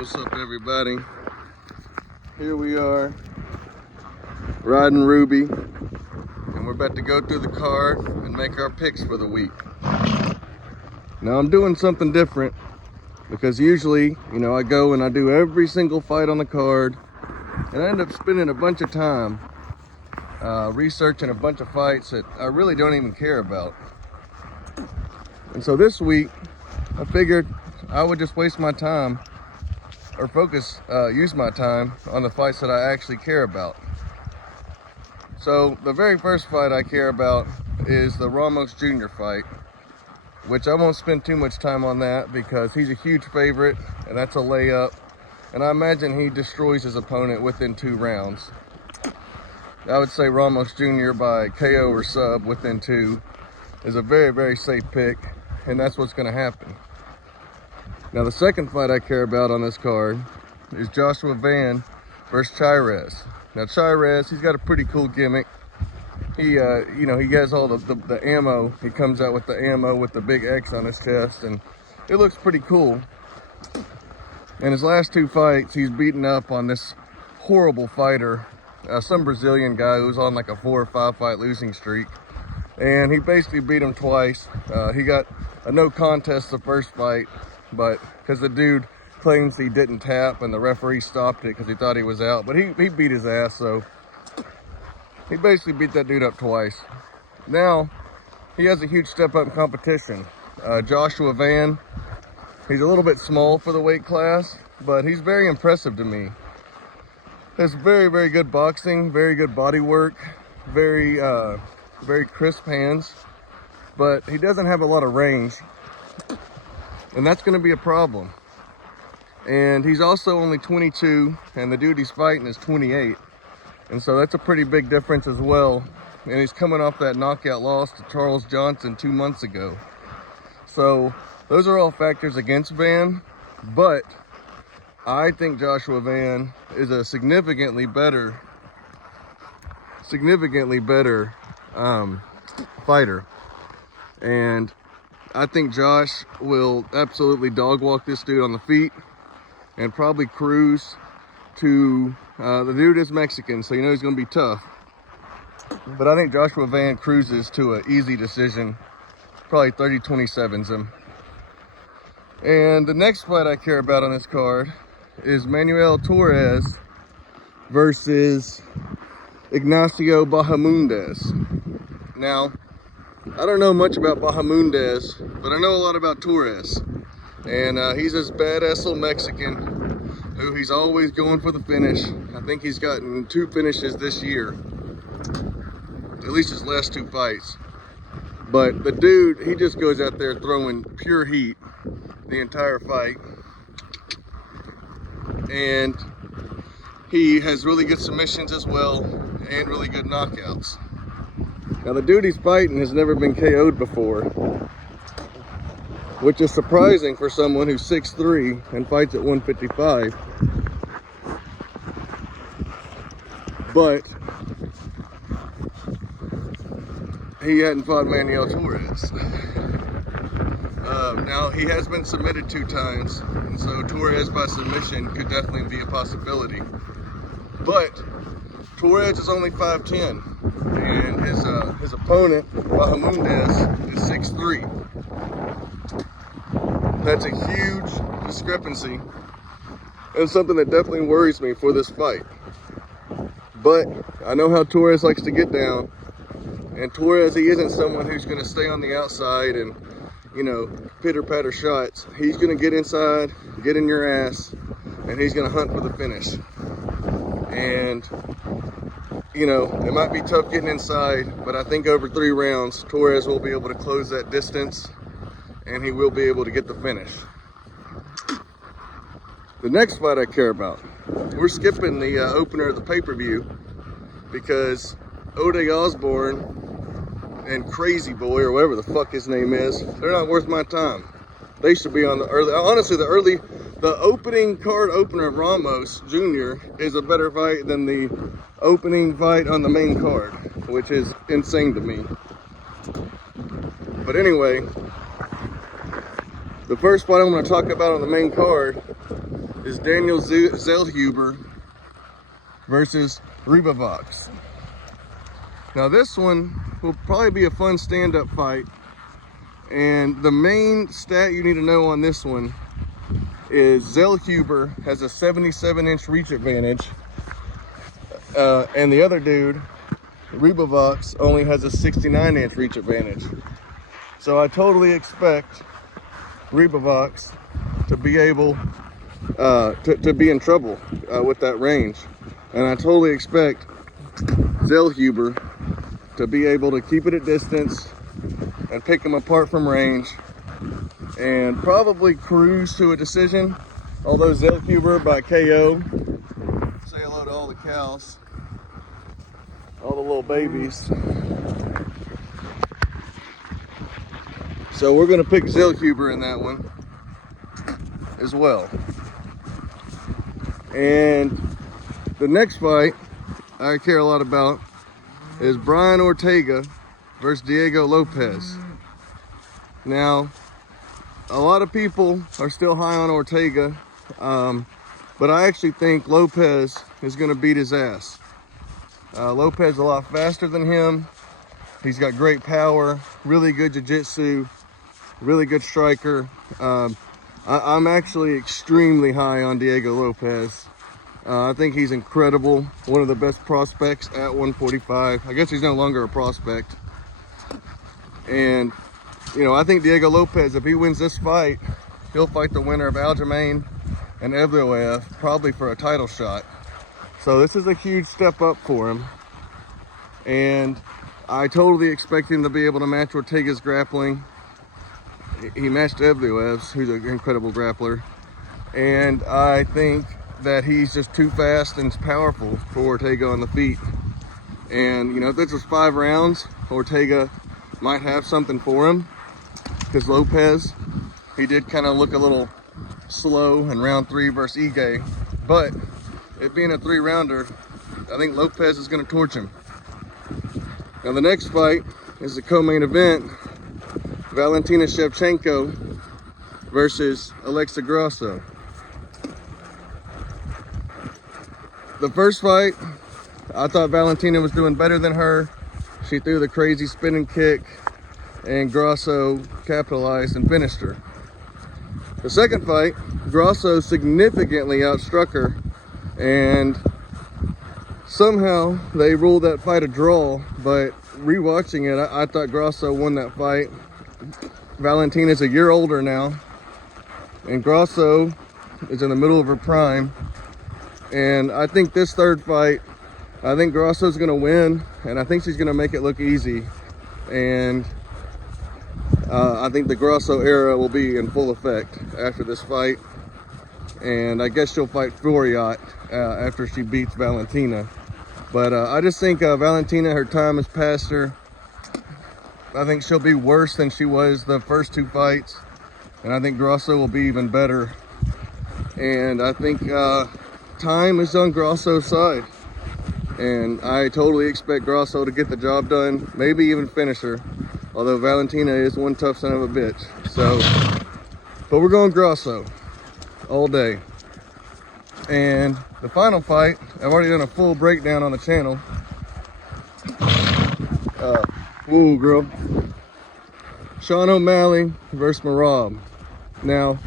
What's up, everybody? Here we are riding Ruby, and we're about to go through the card and make our picks for the week. Now I'm doing something different because usually, I go and I do every single fight on the card, and I end up spending a bunch of time researching a bunch of fights that I really don't even care about. And so this week, I figured I would just waste my time or use my time on the fights that I actually care about. So the very first fight I care about is the Ramos Jr. fight, which I won't spend too much time on that because he's a huge favorite and that's a layup. And I imagine he destroys his opponent within 2 rounds. I would say Ramos Jr. by KO or sub within 2 is a very, very safe pick, and that's what's going to happen. Now the second fight I care about on this card is Joshua Van versus Chirez. Now Chirez, he's got a pretty cool gimmick. He has all the ammo. He comes out with the ammo with the big X on his chest, and it looks pretty cool. In his last 2 fights, he's beaten up on this horrible fighter, some Brazilian guy who's on like a 4 or 5 fight losing streak. And he basically beat him twice. He got a no contest the first fight, but because the dude claims he didn't tap and the referee stopped it because he thought he was out, but he beat his ass. So he basically beat that dude up twice. Now he has a huge step up in competition. Joshua Van, he's a little bit small for the weight class, but he's very impressive to me. Has very, very good boxing, very good body work, very crisp hands, but he doesn't have a lot of range. And that's going to be a problem. And he's also only 22, and the dude he's fighting is 28. And so that's a pretty big difference as well. And he's coming off that knockout loss to Charles Johnson 2 months ago. So those are all factors against Van, but I think Joshua Van is a significantly better fighter. And I think Josh will absolutely dog walk this dude on the feet and probably cruise to, the dude is Mexican, so he's going to be tough. But I think Joshua Van cruises to an easy decision, probably 30-27s him. And the next fight I care about on this card is Manuel Torres versus Ignacio Bahamondes. Now, I don't know much about Bahamondes, but I know a lot about Torres. And he's this badass little Mexican who he's always going for the finish. I think he's gotten 2 finishes this year, at least his last 2 fights. But the dude, he just goes out there throwing pure heat the entire fight. And he has really good submissions as well, and really good knockouts. Now the dude he's fighting has never been KO'd before, which is surprising for someone who's 6'3" and fights at 155. But he hadn't fought Manuel Torres. Now he has been submitted 2 times, and so Torres by submission could definitely be a possibility. But Torres is only 5'10", and his opponent Bahamondes is 6'3". That's a huge discrepancy, and something that definitely worries me for this fight. But I know how Torres likes to get down, and Torres, he isn't someone who's going to stay on the outside and pitter-patter shots. He's going to get inside, get in your ass, and he's going to hunt for the finish. And it might be tough getting inside, but I think over 3 rounds Torres will be able to close that distance, and he will be able to get the finish. The next fight I care about, we're skipping the opener of the pay-per-view because Ode Osborne and Crazy Boy, or whatever the fuck his name is, they're not worth my time. They should be on the early. Honestly, the opening card opener of Ramos Jr. is a better fight than the opening fight on the main card, which is insane to me. But anyway, the first fight I'm going to talk about on the main card is Daniel Zellhuber versus Ribavox. Now this one will probably be a fun stand-up fight. And the main stat you need to know on this one is Zellhuber has a 77-inch reach advantage. And the other dude, Ribavox, only has a 69-inch reach advantage. So I totally expect Ribavox to be able to be in trouble with that range. And I totally expect Zellhuber to be able to keep it at distance and pick him apart from range and probably cruise to a decision. Although Zellhuber by KO, say hello to all the cows, all the little babies. So we're gonna pick Zellhuber in that one as well. And the next fight I care a lot about is Brian Ortega versus Diego Lopez. Now, a lot of people are still high on Ortega, but I actually think Lopez is going to beat his ass. Lopez is a lot faster than him. He's got great power, really good jiu-jitsu, really good striker. I'm actually extremely high on Diego Lopez. I think he's incredible, one of the best prospects at 145. I guess he's no longer a prospect. And, you know, I think Diego Lopez, if he wins this fight, he'll fight the winner of Aljamain and Evloev, probably for a title shot. So this is a huge step up for him. And I totally expect him to be able to match Ortega's grappling. He matched Evloev's, who's an incredible grappler. And I think that he's just too fast and powerful for Ortega on the feet. And, you know, if this was 5 rounds, Ortega might have something for him, because Lopez, he did kind of look a little slow in round 3 versus Ige. But it being a 3-rounder, I think Lopez is going to torch him. Now the next fight is the co-main event, Valentina Shevchenko versus Alexa Grasso. The first fight, I thought Valentina was doing better than her. She threw the crazy spinning kick and Grasso capitalized and finished her. The second fight, Grasso significantly outstruck her, and somehow they ruled that fight a draw, but rewatching it, I thought Grasso won that fight. Valentina's a year older now, and Grasso is in the middle of her prime. And I think this third fight, I think Grasso's gonna win, and I think she's gonna make it look easy. And I think the Grasso era will be in full effect after this fight. And I guess she'll fight Furiat after she beats Valentina. But I just think Valentina, her time has passed her. I think she'll be worse than she was the first 2 fights. And I think Grasso will be even better. And I think time is on Grasso's side. And I totally expect Grasso to get the job done, maybe even finish her. Although Valentina is one tough son of a bitch. So, but we're going Grasso all day. And the final fight, I've already done a full breakdown on the channel. Woo, girl. Sean O'Malley versus Merab. Now,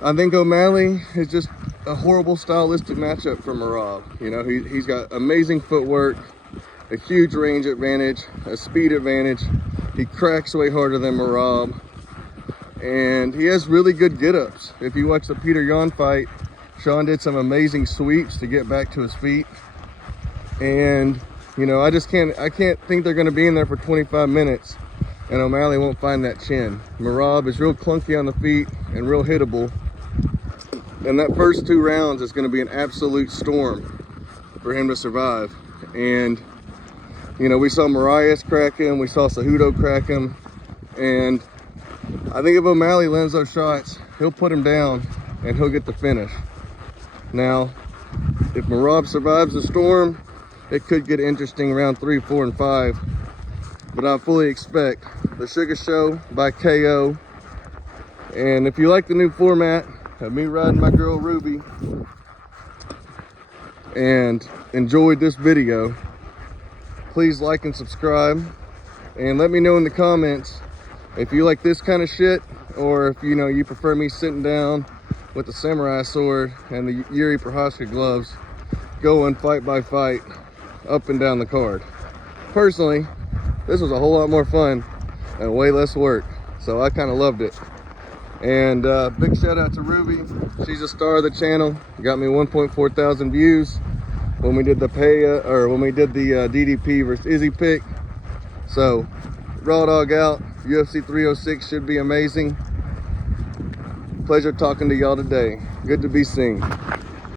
I think O'Malley is just a horrible stylistic matchup for Merab. You know, he's got amazing footwork, a huge range advantage, a speed advantage. He cracks way harder than Merab. And he has really good get-ups. If you watch the Peter Yan fight, Sean did some amazing sweeps to get back to his feet. And, you know, I can't think they're gonna be in there for 25 minutes and O'Malley won't find that chin. Merab is real clunky on the feet and real hittable. And that first 2 rounds is gonna be an absolute storm for him to survive. And, you know, we saw Marias crack him, we saw Cejudo crack him, and I think if O'Malley lands those shots, he'll put him down and he'll get the finish. Now, if Merab survives the storm, it could get interesting round 3, 4, and 5. But I fully expect the Sugar Show by KO. And if you like the new format, of me riding my girl Ruby and enjoyed this video, please like and subscribe, and let me know in the comments if you like this kind of shit, or if you prefer me sitting down with the samurai sword and the Yuri Prohaska gloves going fight by fight up and down the card. Personally, this was a whole lot more fun and way less work, so I kind of loved it. And big shout out to Ruby. She's a star of the channel. Got me 1.4 thousand views when we did the DDP versus Izzy pick. So raw dog out. UFC 306 should be amazing. Pleasure talking to y'all today. Good to be seen.